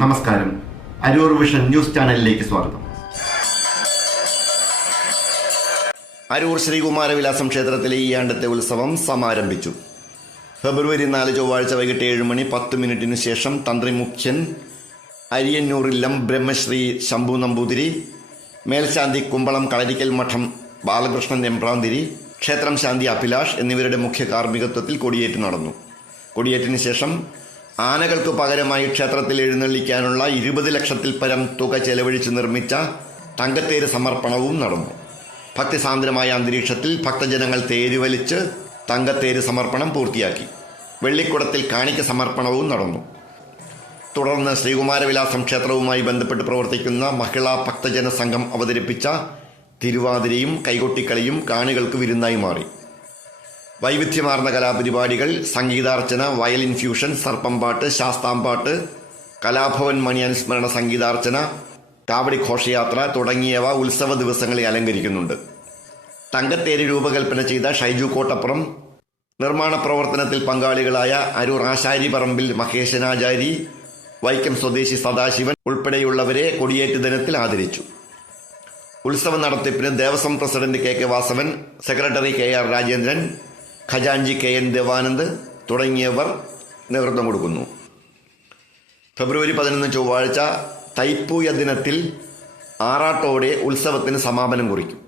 നമസ്കാരം. Aroor vision news ചാനലിലേക്ക് സ്വാഗതം. അരൂർ ശ്രീകുമാരവിലാസം ക്ഷേത്രത്തിലെ ഈ ആണ്ടത്തെ ഉത്സവം സമാരംഭിച്ചു. ഫെബ്രുവരി 4 ചൊവ്വാഴ്ച വൈകിട്ട് 7:10 ശേഷം തന്ത്രി മുഖ്യൻ അരിയന്നൂരില്ലം ബ്രഹ്മശ്രീ ശംഭു നമ്പൂതിരി, മേൽശാന്തി കുമ്പളം കളരിക്കൽ മഠം ബാലകൃഷ്ണൻ എമ്പ്രാന്തിരി, ക്ഷേത്രം ശാന്തി അഭിലാഷ് എന്നിവരുടെ മുഖ്യ കാർമ്മികത്വത്തിൽ കൊടിയേറ്റ് നടന്നു. കൊടിയേറ്റിന് ശേഷം ആനകൾക്ക് പകരമായി ക്ഷേത്രത്തിൽ എഴുന്നള്ളിക്കാനുള്ള 20 ലക്ഷത്തിൽ പരം തുക ചെലവഴിച്ച് നിർമ്മിച്ച തങ്കത്തേര് സമർപ്പണവും നടന്നു. ഭക്തിസാന്ദ്രമായ അന്തരീക്ഷത്തിൽ ഭക്തജനങ്ങൾ തേരുവലിച്ച് തങ്കത്തേര് സമർപ്പണം പൂർത്തിയാക്കി. വെള്ളിക്കുടത്തിൽ കാണിക്ക സമർപ്പണവും നടന്നു. തുടർന്ന് ശ്രീകുമാരവിലാസം ക്ഷേത്രവുമായി ബന്ധപ്പെട്ട് പ്രവർത്തിക്കുന്ന മഹിളാ ഭക്തജന സംഘം അവതരിപ്പിച്ച തിരുവാതിരയും കൈകൊട്ടിക്കളിയും കാണികൾക്ക് വിരുന്നായി മാറി. വൈവിധ്യമാർന്ന കലാപരിപാടികൾ, സംഗീതാർച്ചന, വയലിൻ ഫ്യൂഷൻ, സർപ്പംപാട്ട്, ശാസ്താംപാട്ട്, കലാഭവൻ മണി അനുസ്മരണ സംഗീതാർച്ചന, കാവടി ഘോഷയാത്ര തുടങ്ങിയവ ഉത്സവ ദിവസങ്ങളെ അലങ്കരിക്കുന്നുണ്ട്. തങ്കത്തേര് രൂപകൽപ്പന ചെയ്ത ഷൈജു കോട്ടപ്പുറം, നിർമ്മാണ പ്രവർത്തനത്തിൽ പങ്കാളികളായ അരൂർ ആശാരിപറമ്പിൽ മഹേശനാചാരി, വൈക്കം സ്വദേശി സദാശിവൻ ഉൾപ്പെടെയുള്ളവരെ കൊടിയേറ്റ് ദിനത്തിൽ ആദരിച്ചു. ഉത്സവ നടത്തിപ്പിന് Devaswom president K Vasavan, secretary KR Rajendran, ഖജാൻജി KN ദേവാനന്ദ് തുടങ്ങിയവർ നേതൃത്വം കൊടുക്കുന്നു. ഫെബ്രുവരി 11 ചൊവ്വാഴ്ച തൈപ്പൂയ ദിനത്തിൽ ആറാട്ടോടെ ഉത്സവത്തിന് സമാപനം കുറിക്കും.